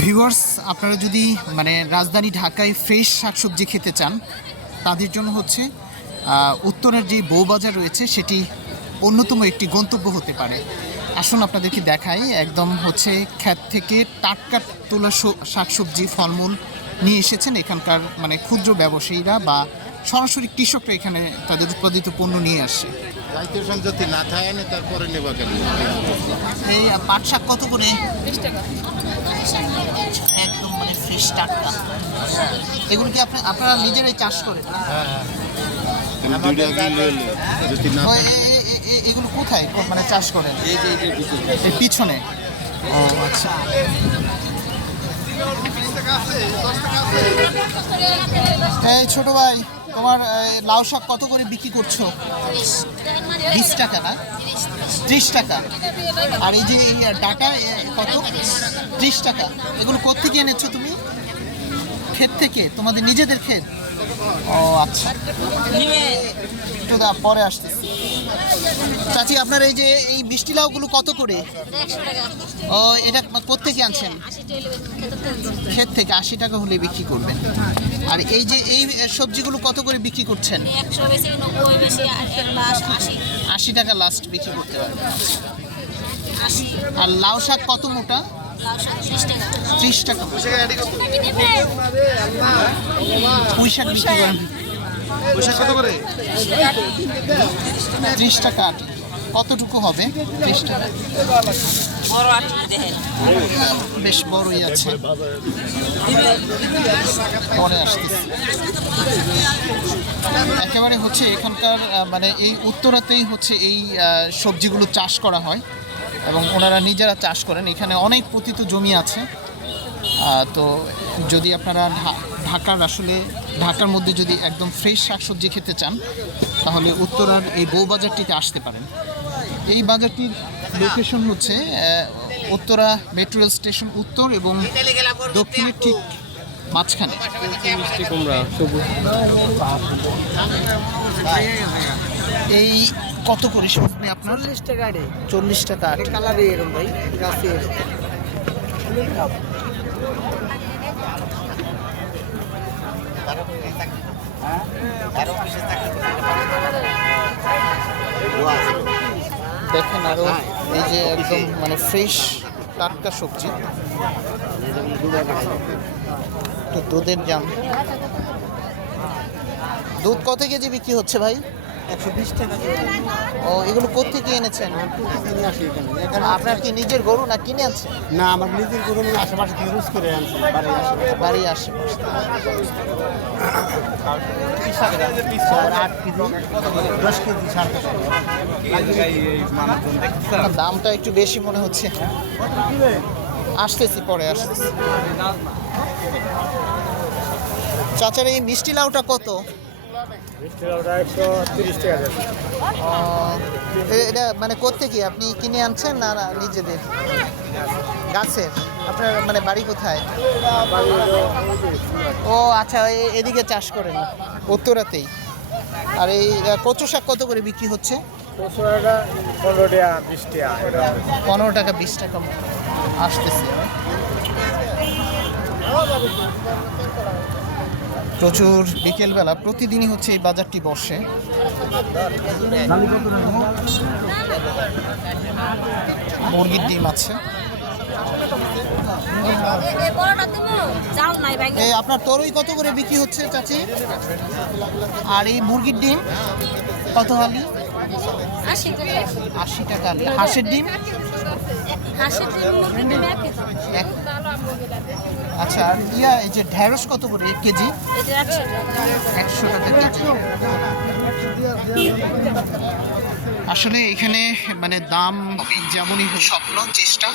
Viewers আপনারা যদি মানে রাজধানী ঢাকায় ফ্রেশ শাকসবজি খেতে চান, তাদের জন্য হচ্ছে উত্তরের যে বউবাজার রয়েছে, সেটি অন্যতম একটি গন্তব্য হতে পারে। আসুন আপনাদেরকে দেখাই, একদম হচ্ছে ক্ষেত থেকে টাটকা তোলা শাকসবজি, ফলমূল নিয়ে এসেছেন এখানকার মানে ক্ষুদ্র ব্যবসায়ীরা বা সরাসরি কৃষকরা এখানে তাদের উৎপাদিত পণ্য নিয়ে আসে জাতীয় যদি না থাকে না তারপরে নেবা কেন? এই পাট শাক কত করে? একদম মানে ফ্রেশ টাটকা। এগুলো কি আপনি আপনারা নিজেরাই চাষ করেন? এগুলো কোথায় মানে চাষ করেন? পিছনে। ও আচ্ছা। এই ছোট ভাই তোমার লাউ শাক কত করে বিক্রি করছ? বিশ টাকা না? ত্রিশ টাকা। আর এই যে এই ডাটা কত? ত্রিশ টাকা। এগুলো কোথেকে এনেছো তুমি? ক্ষেত থেকে? তোমাদের নিজেদের ক্ষেত? ও আচ্ছা। একটু দা পরে আসতেছি। চাচি আপনার এই যে এই মিষ্টি লাউগুলো কত করে? ও এটা কোথেকে আনছেন? ক্ষেত থেকে আশি টাকা হলে বিক্রি করবেন। আর এই যে এই সবজিগুলো কত করে বিক্রি করছেন? আশি টাকা লাস্ট বিক্রি করতে পারবেন। আর লাউ শাক কত মোটা? ত্রিশ টাকা। পুঁই শাক বিক্রি করেন। ত্রিশ টাকা আটি। কতটুকু হবে? ত্রিশ টাকা। বড় আটি দেখেন বেশ বড়ই আছে। পরে আসতেছি একেবারে হচ্ছে এখানকার মানে এই উত্তরাতেই হচ্ছে এই সবজিগুলো চাষ করা হয়। এবং ওনারা নিজেরা চাষ করেন। এখানে অনেক পতিত জমি আছে। তো যদি আপনারা ঢাকার আসলে ঢাকার মধ্যে যদি একদম ফ্রেশ শাকসবজি খেতে চান তাহলে উত্তরার এই বউবাজারটিতে আসতে পারেন। এই বাজারটির লোকেশন হচ্ছে উত্তরা মেট্রো রেল স্টেশন উত্তর এবং দক্ষিণের ঠিক মাঝখানে। এই কত করে সবজি আপনার? চল্লিশ টাকা চল্লিশ টাকা। কালারে এরকম ভাই গাছে এরকম দেখেন আরও এই যে একদম মানে ফ্রেশ টাটকা সবজি। তো দুধের জাম। দুধ কত কেজি বিক্রি হচ্ছে ভাই? একশো বিশ টাকা ও এগুলো কোথেকে এনেছেন? আপনার কি নিজের গরু না কিনে আনছেন? না আমার নিজের গরু আমি আশেপাশে থেকে রুজ করে আনছি বাড়ি আশেপাশে। দশ কেজি দামটা একটু বেশি মনে হচ্ছে। আসতেছি পরে আসতেছি। চাচার এই মিষ্টি লাউটা কত? এটা মানে কোত্থেকে? আপনি কিনে আনছেন না না নিজেদের? গাছের? আপনার মানে বাড়ি কোথায়? ও আচ্ছা এদিকে চাষ করেন, উত্তরাতেই। আর এই কচু শাক কত করে বিক্রি হচ্ছে? পনেরো টাকা বিশ টাকা আসতেছে। প্রচুর বিকেলবেলা প্রতিদিনই হচ্ছে এই বাজারটি বসে। মুরগির ডিম আছে। এই আপনার তরই কত করে বিক্রি হচ্ছে চাচি? আর এই মুরগির ডিম কত হালি? আশি টাকা। আশি টাকা হালি হাঁসের ডিম হাঁসের ডিম আচ্ছা আর ইয়া, এই যে ঢ্যাঁড়স কত করে? এক কেজি? একশো টাকা কেজি। আসলে এখানে মানে দাম যেমনই স্বপ্ন চেষ্টা।